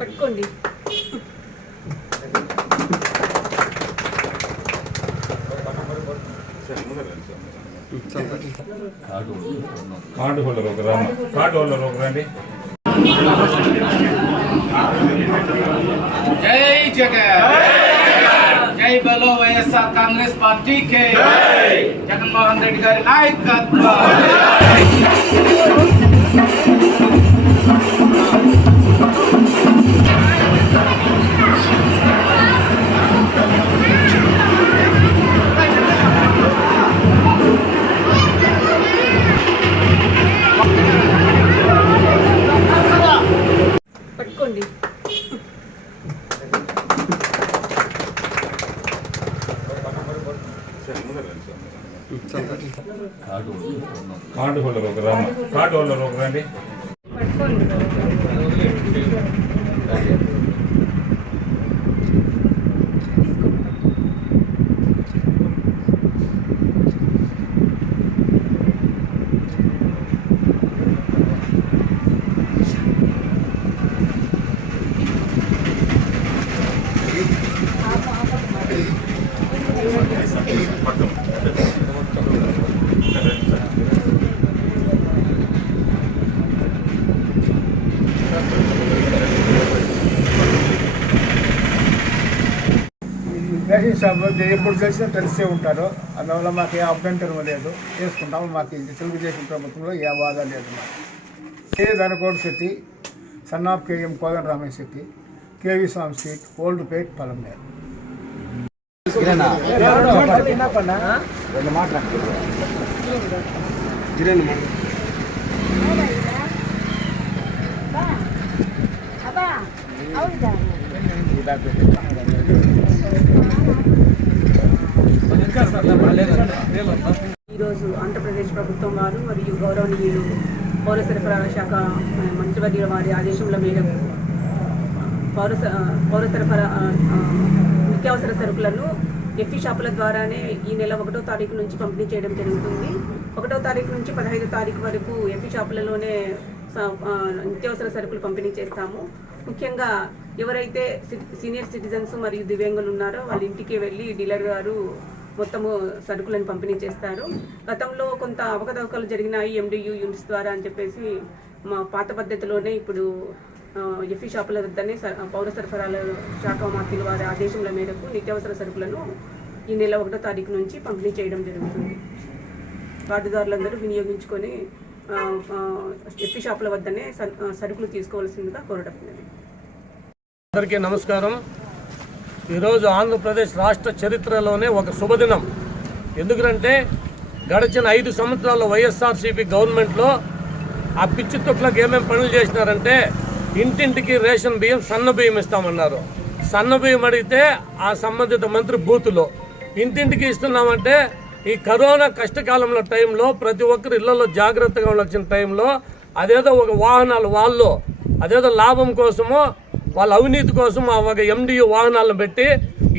పట్టుకోండి. Card holder ఒక Rama, card holder ఒక రండి. జై జగన్, జై బలో వైఎస్ఆర్ కాంగ్రెస్ పార్టీకి, జగన్మోహన్ రెడ్డి గారి నాయకత్వం. పట్టుకోండి. కార్డు హోల్డర్ ఒక రామ, కార్డు హోల్డర్ ఒక రండి. పట్టుకోండి. రేషన్ షాప్లో ఎప్పుడు తెలిసినా తెలిసే ఉంటారు. అందువల్ల మాకు ఏ అభ్యంతరం లేదు, చేసుకుంటాము. మాకు తెలుగుదేశం ప్రభుత్వంలో ఏ వాదా లేదు. మాకు K Dhanakoti Shetty, son of KM Kodan Ramaiah Shetty, KV Swamy street, old Pet, Palamaneru. ఈరోజు ఆంధ్రప్రదేశ్ ప్రభుత్వం వారు మరియు గౌరవనీయులు పౌర సరఫరాల శాఖ మంత్రివర్యుల వారి ఆదేశముల మేరకు పౌర సరఫరా నిత్యావసర సరుకులను ఎఫ్ఈ షాపుల ద్వారానే ఈ నెల 1వ తారీఖు నుంచి పంపిణీ చేయడం జరుగుతుంది. 1వ తారీఖు నుంచి 15వ తారీఖు వరకు ఎఫ్ఈ షాపులలోనే నిత్యావసర సరుకులు పంపిణీ చేస్తాము. ముఖ్యంగా ఎవరైతే సీనియర్ సిటిజన్స్ మరియు దివ్యాంగులు ఉన్నారో వాళ్ళ ఇంటికి వెళ్ళి డీలర్ గారు మొత్తము సరుకులను పంపిణీ చేస్తారు. గతంలో కొంత అవకతవకలు జరిగినాయి ఎండియు యూనిట్స్ ద్వారా అని చెప్పేసి మా పాత పద్ధతిలోనే ఇప్పుడు ఎఫ్ఈ షాపుల వద్దనే పౌర సరఫరాల శాఖ మంత్రుల వారి ఆదేశముల మేరకు నిత్యావసర సరుకులను ఈ నెల 1వ తారీఖు నుంచి పంపిణీ చేయడం జరుగుతుంది. కార్డుదారులందరూ వినియోగించుకొని ఎఫ్ఈ షాపుల వద్దనే సరుకులు తీసుకోవాల్సిందిగా కోరడం. అందరికీ నమస్కారం. ఈరోజు ఆంధ్రప్రదేశ్ రాష్ట్ర చరిత్రలోనే ఒక శుభదినం. ఎందుకంటే గడిచిన 5 సంవత్సరాల వైఎస్ఆర్సీపీ గవర్నమెంట్లో ఆ పిచ్చి తొట్లకు ఏమేమి పనులు చేసినారంటే ఇంటింటికి రేషన్ బియ్యం, సన్న బియ్యం ఇస్తామన్నారు. సన్న బియ్యం అడిగితే ఆ సంబంధిత మంత్రి బూతులో ఇంటింటికి ఇస్తున్నామంటే ఈ కరోనా కష్టకాలంలో టైంలో ప్రతి ఒక్కరు ఇళ్లలో జాగ్రత్తగా ఉండాల్సిన టైంలో అదేదో ఒక వాహనాలు వాళ్ళు అదేదో లాభం కోసమో వాళ్ళ అవినీతి కోసం ఆ ఒక ఎండియు వాహనాలను పెట్టి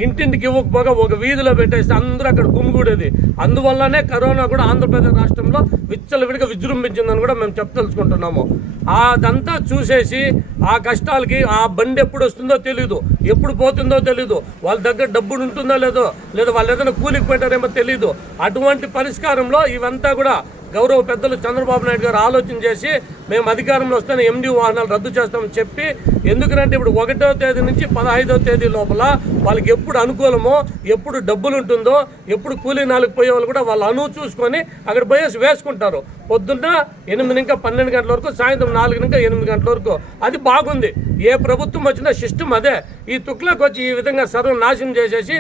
ఇంటింటికి ఇవ్వకపోగా ఒక వీధిలో పెట్టేసి అందరూ అక్కడ గుమిగూడేది. అందువల్లనే కరోనా కూడా ఆంధ్రప్రదేశ్ రాష్ట్రంలో విచ్చలవిడిగా విజృంభించిందని కూడా మేము చెప్తలుచుకుంటున్నాము. అదంతా చూసేసి ఆ కష్టాలకి ఆ బండి ఎప్పుడు వస్తుందో తెలీదు, ఎప్పుడు పోతుందో తెలీదు, వాళ్ళ దగ్గర డబ్బులు ఉంటుందో లేదో, లేదా వాళ్ళు ఏదైనా కూలికి పెట్టారేమో తెలీదు. అటువంటి పరిష్కారంలో ఇవంతా కూడా గౌరవ పెద్దలు చంద్రబాబు నాయుడు గారు ఆలోచన చేసి మేము అధికారంలో వస్తేనే ఎండి వాహనాలు రద్దు చేస్తామని చెప్పి, ఎందుకంటే ఇప్పుడు 1వ తేదీ నుంచి 15వ తేదీ లోపల వాళ్ళకి ఎప్పుడు అనుకూలమో, ఎప్పుడు డబ్బులు ఉంటుందో, ఎప్పుడు కూలీ నాలుగు పోయే వాళ్ళు కూడా వాళ్ళు అనువు చూసుకొని అక్కడ పోయేసి వేసుకుంటారు. పొద్దున్న 8 నుంచి 12 గంటల వరకు, సాయంత్రం 4 నుంచి 8 గంటల వరకు. అది బాగుంది. ఏ ప్రభుత్వం వచ్చినా సిస్టమ్ అదే. ఈ తుక్లకు వచ్చి ఈ విధంగా సర్వనాశనం చేసేసి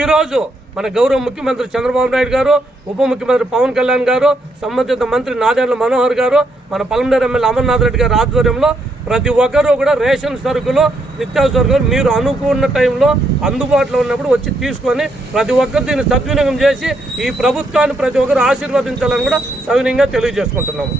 ఈరోజు మన గౌరవ ముఖ్యమంత్రి చంద్రబాబు నాయుడు గారు, ఉప ముఖ్యమంత్రి పవన్ కళ్యాణ్ గారు, సంబంధిత మంత్రి నాదెండ్ల మనోహర్ గారు, మన పలమనేరు ఎమ్మెల్యే అమర్నాథ్ రెడ్డి గారి ఆధ్వర్యంలో ప్రతి ఒక్కరూ కూడా రేషన్ సరుకులు, నిత్యావసర సరుకులు మీరు అనుకున్న టైంలో అందుబాటులో ఉన్నప్పుడు వచ్చి తీసుకొని ప్రతి ఒక్కరు దీన్ని సద్వినియోగం చేసి ఈ ప్రభుత్వాన్ని ప్రతి ఒక్కరు ఆశీర్వదించాలని కూడా సవినయంగా తెలియజేసుకుంటున్నాము.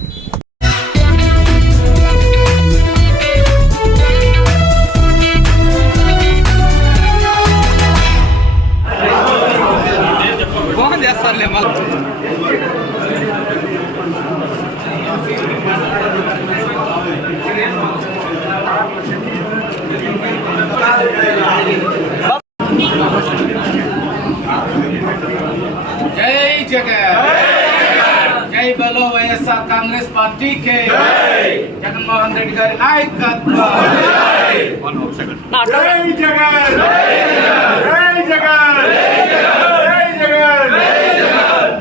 జగన్మోహన్ రెడ్డి గారి నాయకత్వం.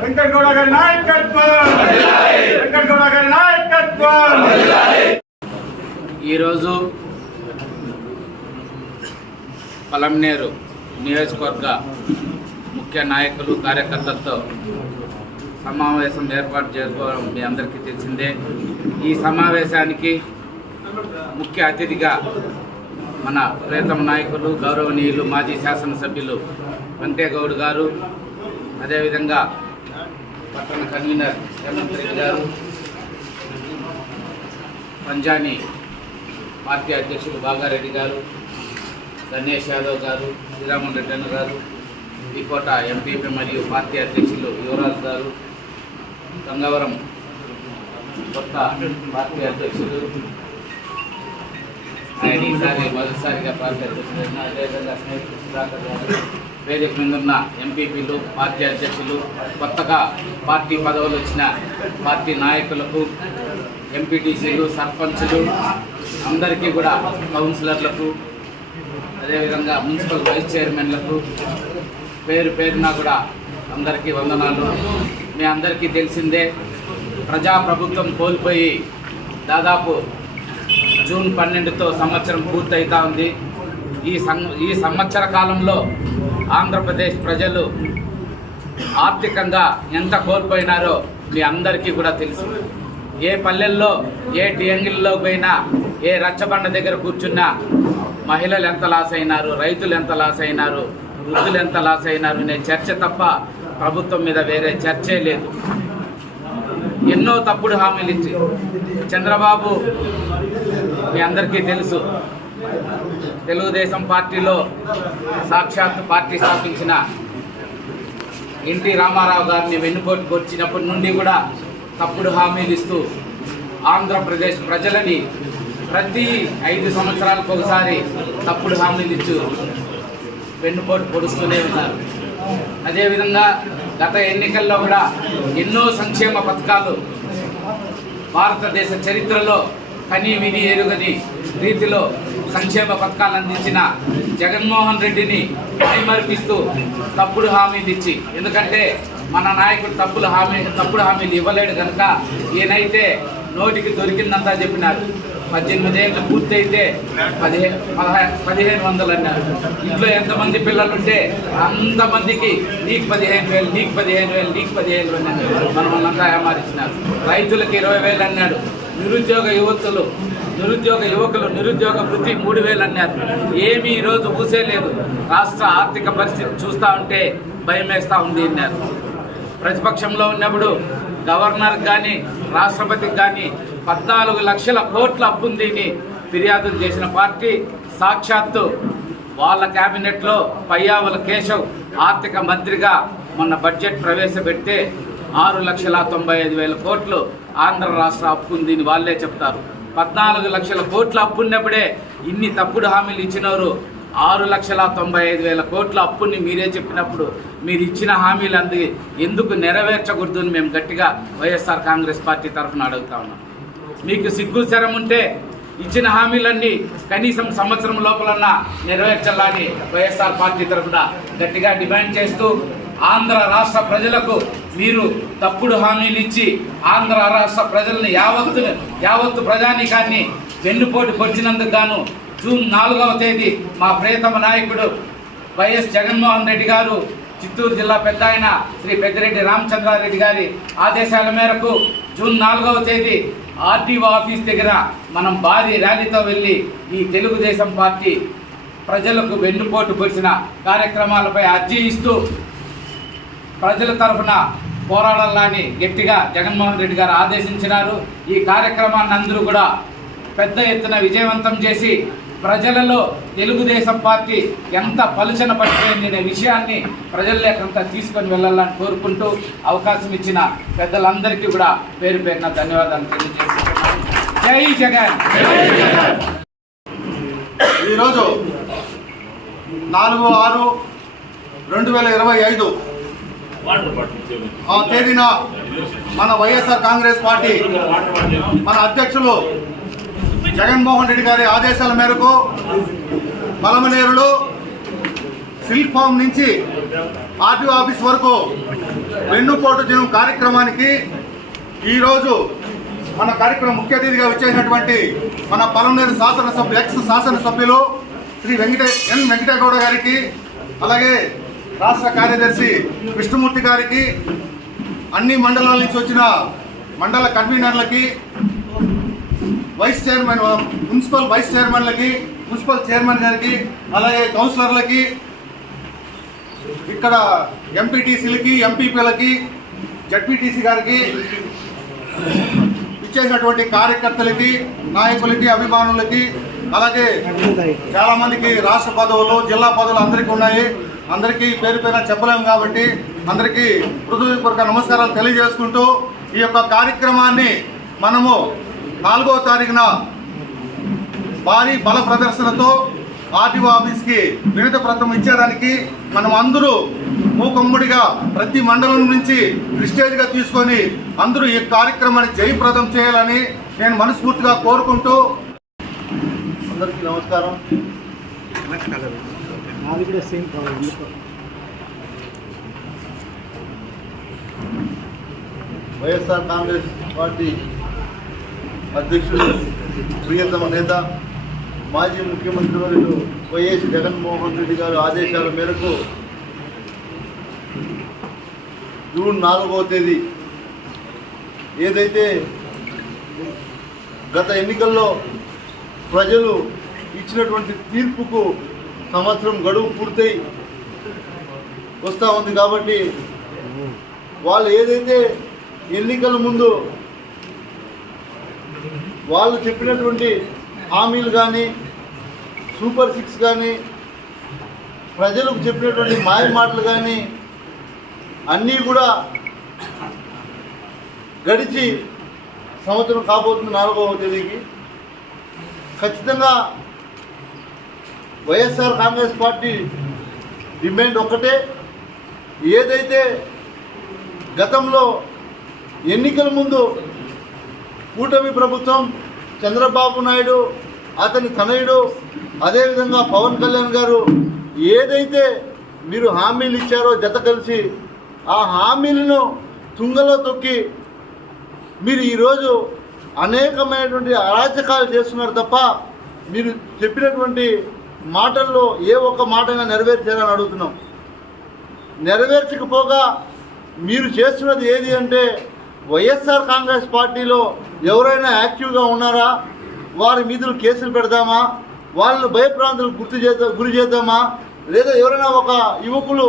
వెంకటగౌడ గారి నాయకత్వం, వెంకటగౌడ గారి నాయకత్వం. ఈరోజు పలమనేరు నియోజకవర్గ ముఖ్య నాయకులు కార్యకర్తలతో సమావేశం ఏర్పాటు చేసుకోవడం మీ అందరికీ తెలిసిందే. ఈ సమావేశానికి ముఖ్య అతిథిగా మన ప్రియతమ నాయకులు గౌరవనీయులు మాజీ శాసనసభ్యులు వెంకటేగౌడ్ గారు, అదేవిధంగా పట్టణ కన్వీనర్ రేవంత్ రెడ్డి గారు, పంజాని పార్టీ అధ్యక్షులు బాగారెడ్డి గారు, గణేష్ యాదవ్ గారు, శ్రీరామన్ రెడ్డి అన్న గారు, ఈకోట ఎంపీపీ మరియు పార్టీ అధ్యక్షులు యువరాజ్ గారు, గంగవరం కొత్త పార్టీ అధ్యక్షులు, ఆయన ఈసారి మొదటిసారిగా పార్టీ అధ్యక్షులు, అదేవిధంగా స్నేహితులు సుధాకర్ గారు, వేదిక మీద ఉన్న ఎంపీపీలు, పార్టీ అధ్యక్షులు, కొత్తగా పార్టీ పదవులు వచ్చిన పార్టీ నాయకులకు, ఎంపీటీసీలు, సర్పంచులు అందరికీ కూడా, కౌన్సిలర్లకు, అదేవిధంగా మున్సిపల్ వైస్ చైర్మన్లకు పేరు పేరున కూడా అందరికీ వందనాలు. మీ అందరికీ తెలిసిందే, ప్రజాప్రభుత్వం కోల్పోయి దాదాపు జూన్ 12తో సంవత్సరం పూర్తయితా ఉంది. ఈ సంవత్సర కాలంలో ఆంధ్రప్రదేశ్ ప్రజలు ఆర్థికంగా ఎంత కోల్పోయినారో మీ అందరికీ కూడా తెలుసు. ఏ పల్లెల్లో, ఏ టియంగిల్లో పోయినా, ఏ రచ్చబండ దగ్గర కూర్చున్నా మహిళలు ఎంత లాస్ అయినారు, రైతులు ఎంత లాస్ అయినారు, వృద్ధులు ఎంత లాస్ అయినారు అనే చర్చ తప్ప ప్రభుత్వం మీద వేరే చర్చే లేదు. ఎన్నో తప్పుడు హామీలు ఇచ్చి చంద్రబాబు, మీ అందరికీ తెలుసు, తెలుగుదేశం పార్టీలో సాక్షాత్ పార్టీ స్థాపించిన ఎన్టీ రామారావు గారిని వెన్నుపోటుకు వచ్చినప్పటి నుండి కూడా తప్పుడు హామీలు ఇస్తూ ఆంధ్రప్రదేశ్ ప్రజలని ప్రతి 5 సంవత్సరాలకు ఒకసారి తప్పుడు హామీలు ఇచ్చు వెన్నుపోటు పొడుస్తూనే ఉన్నారు. అదేవిధంగా గత ఎన్నికల్లో కూడా ఎన్నో సంక్షేమ పథకాలు భారతదేశ చరిత్రలో కని విని ఎరుగని రీతిలో సంక్షేమ పథకాలు అందించిన జగన్మోహన్ రెడ్డిని మైమరిపిస్తూ తప్పుడు హామీలు ఇచ్చి, ఎందుకంటే మన నాయకుడు తప్పుడు హామీలు ఇవ్వలేడు కనుక ఈయనైతే నోటికి దొరికిందంతా చెప్పినారు. 18 ఏళ్ళు పూర్తయితే 1500 అన్నారు. ఇంట్లో ఎంతమంది పిల్లలుంటే అంతమందికి నీకు 15,000, నీకు 15,000, నీకు 15,000 అన్నారు. మనమంతా ఏమారించినారు. రైతులకు 20,000 అన్నాడు. నిరుద్యోగ యువకులు నిరుద్యోగ వృత్తి 3,000 అన్నారు. ఏమీ ఈరోజు ఊసేలేదు. రాష్ట్ర ఆర్థిక పరిస్థితి చూస్తూ ఉంటే భయం వేస్తూ ఉంది అన్నారు. ప్రతిపక్షంలో ఉన్నప్పుడు గవర్నర్కి కానీ రాష్ట్రపతికి కానీ 14 లక్షల కోట్ల అప్పుందిని ఫిర్యాదులు చేసిన పార్టీ సాక్షాత్తు వాళ్ళ క్యాబినెట్లో పయ్యావుల కేశవ్ ఆర్థిక మంత్రిగా మొన్న బడ్జెట్ ప్రవేశపెడితే 6,95,000 కోట్లు ఆంధ్ర రాష్ట్ర అప్పు ఉందని వాళ్ళే చెప్తారు. 14 లక్షల కోట్ల అప్పు ఉన్నప్పుడే ఇన్ని తప్పుడు హామీలు ఇచ్చినవారు 6,95,000 కోట్ల అప్పుని మీరే చెప్పినప్పుడు మీరు ఇచ్చిన హామీలు ఎందుకు నెరవేర్చకూడదు అని మేము గట్టిగా వైఎస్ఆర్ కాంగ్రెస్ పార్టీ తరఫున అడుగుతా ఉన్నాం. మీకు సిగ్గు శరం ఉంటే ఇచ్చిన హామీలన్నీ కనీసం సంవత్సరం లోపలన్నా నెరవేర్చాలని వైఎస్ఆర్ పార్టీ తరఫున గట్టిగా డిమాండ్ చేస్తూ, ఆంధ్ర రాష్ట్ర ప్రజలకు మీరు తప్పుడు హామీలు ఇచ్చి ఆంధ్ర రాష్ట్ర ప్రజలను యావత్తు ప్రజానీకాన్ని వెన్నుపోటు పొడిచినందుకు గాను జూన్ 4వ తేదీ మా ప్రియతమ నాయకుడు వైఎస్ జగన్మోహన్ రెడ్డి గారు, చిత్తూరు జిల్లా పెద్ద ఆయన శ్రీ పెద్దిరెడ్డి రామచంద్రారెడ్డి గారి ఆదేశాల మేరకు జూన్ 4వ తేదీ ఆర్టీఓ ఆఫీస్ దగ్గర మనం భారీ ర్యాలీతో వెళ్ళి ఈ తెలుగుదేశం పార్టీ ప్రజలకు వెన్నుపోటు పొడిచిన కార్యక్రమాలపై అర్జీ ఇస్తూ ప్రజల తరఫున పోరాడాలని గట్టిగా జగన్మోహన్ రెడ్డి గారు ఆదేశించినారు. ఈ కార్యక్రమాన్ని అందరూ కూడా పెద్ద ఎత్తున విజయవంతం చేసి ప్రజలలో తెలుగుదేశం పార్టీ ఎంత పలుచన పడిపోయిందనే విషయాన్ని ప్రజల్లోకంతా తీసుకొని వెళ్ళాలని కోరుకుంటూ అవకాశం ఇచ్చిన పెద్దలందరికీ కూడా పేరు పేరున ధన్యవాదాలు తెలియజేస్తున్నాను. జై జగన్. ఈరోజు 4/6/2025 ఆ తేదీన మన వైఎస్ఆర్ కాంగ్రెస్ పార్టీ మన అధ్యక్షులు జగన్మోహన్ రెడ్డి గారి ఆదేశాల మేరకు పలమనేరులో సిల్క్ ఫామ్ నుంచి ఆర్టీఓ ఆఫీస్ వరకు వెన్నుపోటు దినం కార్యక్రమానికి ఈరోజు మన కార్యక్రమం ముఖ్య అతిథిగా వచ్చేసినటువంటి మన పలమనేరు శాసనసభ్యులు శ్రీ వెంకటేగౌడ గారికి, అలాగే రాష్ట్ర కార్యదర్శి విష్ణుమూర్తి గారికి, అన్ని మండలాల నుంచి వచ్చిన మండల కన్వీనర్లకి, మున్సిపల్ వైస్ చైర్మన్లకి, మున్సిపల్ చైర్మన్ గారికి, అలాగే కౌన్సిలర్లకి, ఇక్కడ ఎంపీటీసీలకి, ఎంపీపీలకి, జడ్పీటీసీ గారికి, ఇచ్చేసినటువంటి కార్యకర్తలకి, నాయకులకి, అభిమానులకి, అలాగే చాలా మందికి రాష్ట్ర పదవులు, జిల్లా పదవులు అందరికీ ఉన్నాయి. అందరికీ పేరు పేరున చెప్పలేము కాబట్టి అందరికీ హృదయపూర్వక నమస్కారాలు తెలియజేసుకుంటూ ఈ యొక్క కార్యక్రమాన్ని మనము 4వ తారీఖున భారీ బల ప్రదర్శనతో ఆర్టీఓ ఆఫీస్కి వినతి పత్రం ఇచ్చేదానికి మనం అందరూ మూకమ్ముడిగా ప్రతి మండలం నుంచి ప్రిస్టేజ్గా తీసుకొని అందరూ ఈ కార్యక్రమాన్ని జయప్రదం చేయాలని నేను మనస్ఫూర్తిగా కోరుకుంటూ అందరికీ నమస్కారం. వైఎస్ఆర్ కాంగ్రెస్ పార్టీ అధ్యక్షుడు, ప్రియతమ నేత, మాజీ ముఖ్యమంత్రి వర్యులు వైఎస్ జగన్మోహన్ రెడ్డి గారి ఆదేశాల మేరకు జూన్ 4వ తేదీ ఏదైతే గత ఎన్నికల్లో ప్రజలు ఇచ్చినటువంటి తీర్పుకు సంవత్సరం గడువు పూర్తయి వస్తూ ఉంది కాబట్టి వాళ్ళు ఏదైతే ఎన్నికల ముందు వాళ్ళు చెప్పినటువంటి హామీలు కానీ, సూపర్ 6 కానీ, ప్రజలకు చెప్పినటువంటి మాయ మాటలు కానీ అన్నీ కూడా గడిచి సంవత్సరం కాబోతుంది 4వ తేదీకి. ఖచ్చితంగా వైఎస్ఆర్ కాంగ్రెస్ పార్టీ డిమాండ్ ఒక్కటే, ఏదైతే గతంలో ఎన్నికల ముందు కూటమి ప్రభుత్వం, చంద్రబాబు నాయుడు, అతని తనయుడు, అదేవిధంగా పవన్ కళ్యాణ్ గారు ఏదైతే మీరు హామీలు ఇచ్చారో జత కలిసి, ఆ హామీలను తుంగలో తొక్కి మీరు ఈరోజు అనేకమైనటువంటి అరాచకాలు చేస్తున్నారు తప్ప మీరు చెప్పినటువంటి మాటల్లో ఏ ఒక్క మాటగా నెరవేర్చారని అడుగుతున్నాం. నెరవేర్చకపోగా మీరు చేస్తున్నది ఏది అంటే, వైఎస్ఆర్ కాంగ్రెస్ పార్టీలో ఎవరైనా యాక్టివ్గా ఉన్నారా, వారి మీద కేసులు పెడదామా, వాళ్ళను భయప్రాంతాలకు గురి చేద్దామా, లేదా ఎవరైనా ఒక యువకులు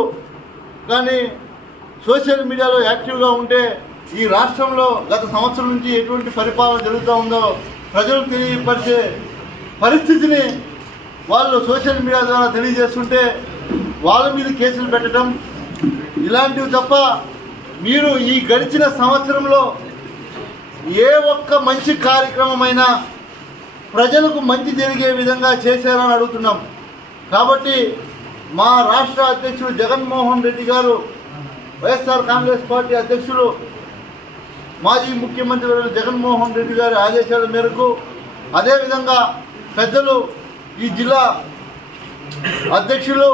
కానీ సోషల్ మీడియాలో యాక్టివ్గా ఉంటే ఈ రాష్ట్రంలో గత సంవత్సరం నుంచి ఎటువంటి పరిపాలన జరుగుతూ ఉందో ప్రజలకు తెలియపరిచే పరిస్థితిని వాళ్ళు సోషల్ మీడియా ద్వారా తెలియజేస్తుంటే వాళ్ళ మీద కేసులు పెట్టడం ఇలాంటివి తప్ప మీరు ఈ గడిచిన సంవత్సరంలో ఏ ఒక్క మంచి కార్యక్రమమైనా ప్రజలకు మంచి జరిగే విధంగా చేశారని అడుగుతున్నాం. కాబట్టి మా రాష్ట్ర అధ్యక్షుడు జగన్మోహన్ రెడ్డి గారు, వైఎస్ఆర్ కాంగ్రెస్ పార్టీ అధ్యక్షుడు, మాజీ ముఖ్యమంత్రి జగన్మోహన్ రెడ్డి గారి ఆదేశాల మేరకు, అదేవిధంగా పెద్దలు ఈ జిల్లా అధ్యక్షులు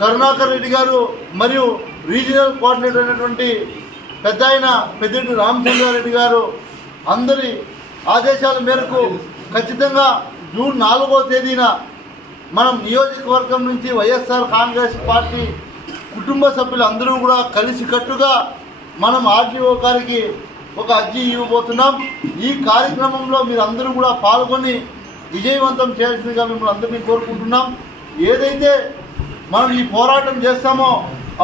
కరుణాకర్ రెడ్డి గారు మరియు రీజనల్ కోఆర్డినేటర్ అయినటువంటి పెద్దిరెడ్డి రామచంద్రారెడ్డి గారు అందరి ఆదేశాల మేరకు ఖచ్చితంగా జూన్ 4వ తేదీన మనం నియోజకవర్గం నుంచి వైఎస్ఆర్ కాంగ్రెస్ పార్టీ కుటుంబ సభ్యులు అందరూ కూడా కలిసికట్టుగా మనం ఆర్టీఓ గారికి ఒక అర్జీ ఇవ్వబోతున్నాం. ఈ కార్యక్రమంలో మీరు అందరూ కూడా పాల్గొని విజయవంతం చేయాల్సిందిగా మిమ్మల్ని అందరినీ కోరుకుంటున్నాం. ఏదైతే మనం ఈ పోరాటం చేస్తామో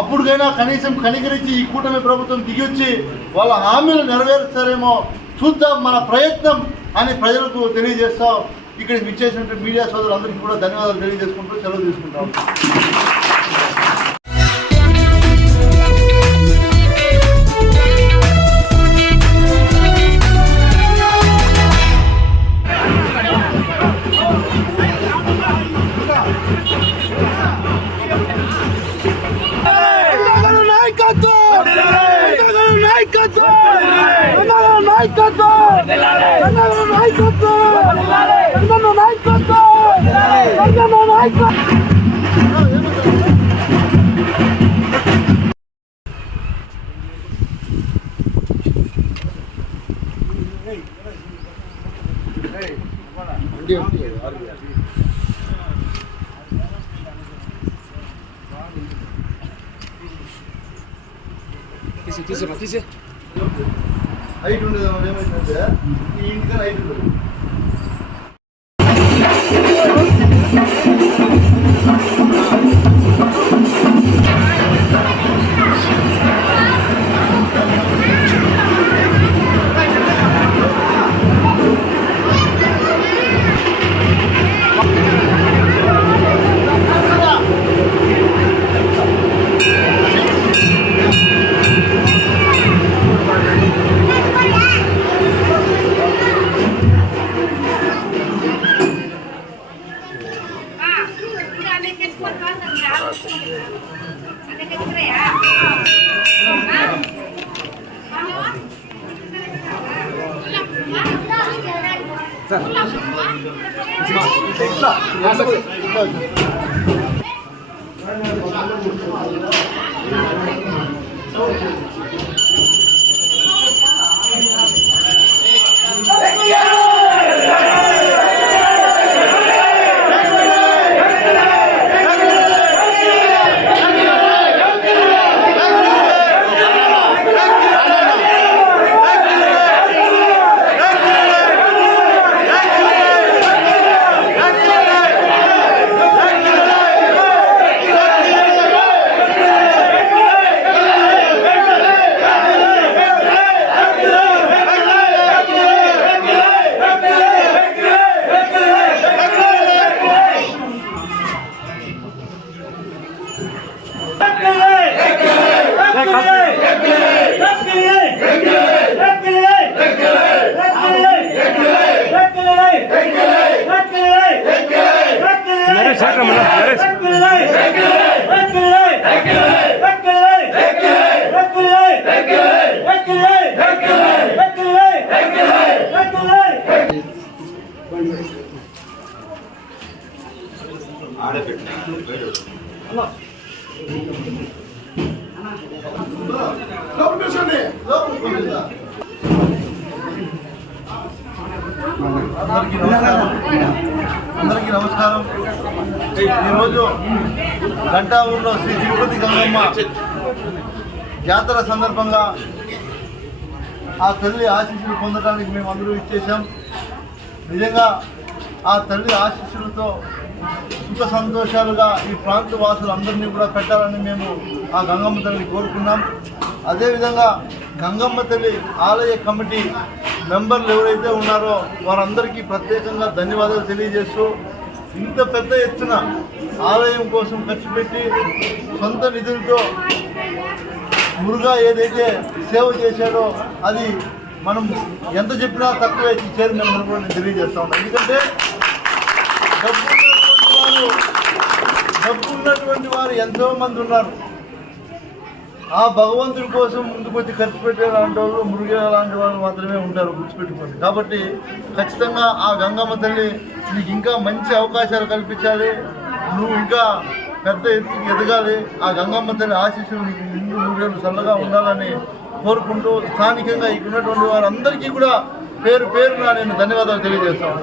అప్పుడుకైనా కనీసం కనికరించి ఈ కూటమి ప్రభుత్వం దిగొచ్చి వాళ్ళ హామీలు నెరవేరుస్తారేమో చూద్దాం మన ప్రయత్నం అని ప్రజలకు తెలియజేస్తాం. ఇక్కడికి విచ్చేసినటువంటి మీడియా సోదరులందరికీ కూడా ధన్యవాదాలు తెలియజేసుకుంటూ సెలవు తీసుకుంటాం. నాయకత్వం హైట్ ఉండేది ఏమైందంటే ఈ ఇంటికన్నా హైట్ ఉండదు. అందరికీ నమస్కారం. ఈరోజు గంటావూరులో శ్రీ తిరుపతి గంగమ్మ జాతర సందర్భంగా ఆ తల్లి ఆశీస్సులు పొందడానికి మేము అందరూ ఇచ్చేసాం. నిజంగా ఆ తల్లి ఆశీస్సులతో సుఖ సంతోషాలుగా ఈ ప్రాంత వాసులందరినీ కూడా పెట్టాలని మేము ఆ గంగమ్మ తల్లిని కోరుకున్నాం. అదేవిధంగా గంగమ్మ తల్లి ఆలయ కమిటీ మెంబర్లు ఎవరైతే ఉన్నారో వారందరికీ ప్రత్యేకంగా ధన్యవాదాలు తెలియజేస్తూ ఇంత పెద్ద ఎత్తున ఆలయం కోసం ఖర్చు పెట్టి సొంత నిధులతో మురుగా ఏదైతే సేవ చేశాడో అది మనం ఎంత చెప్పినా తక్కువే చైర్మన్ కూడా నేను తెలియజేస్తా ఉన్నాను. ఎందుకంటే డబ్బు ఉన్నటువంటి వారు ఎంతోమంది ఉన్నారు. ఆ భగవంతుడి కోసం ముందుకు వచ్చి ఖర్చు పెట్టే లాంటి వాళ్ళు మురుగే లాంటి వాళ్ళు మాత్రమే ఉంటారు, గుర్తుపెట్టుకోండి. కాబట్టి ఖచ్చితంగా ఆ గంగమ్మ తల్లి నీకు ఇంకా మంచి అవకాశాలు కల్పించాలి, నువ్వు ఇంకా పెద్ద ఎత్తుకి ఎదగాలి, ఆ గంగమ్మ తల్లి ఆశీస్సులు నీకు నిండు నూరేళ్ళు చల్లగా ఉండాలని కోరుకుంటూ స్థానికంగా ఇక్కడ ఉన్నటువంటి వారందరికీ కూడా పేరు పేరున నేను ధన్యవాదాలు తెలియజేస్తాను.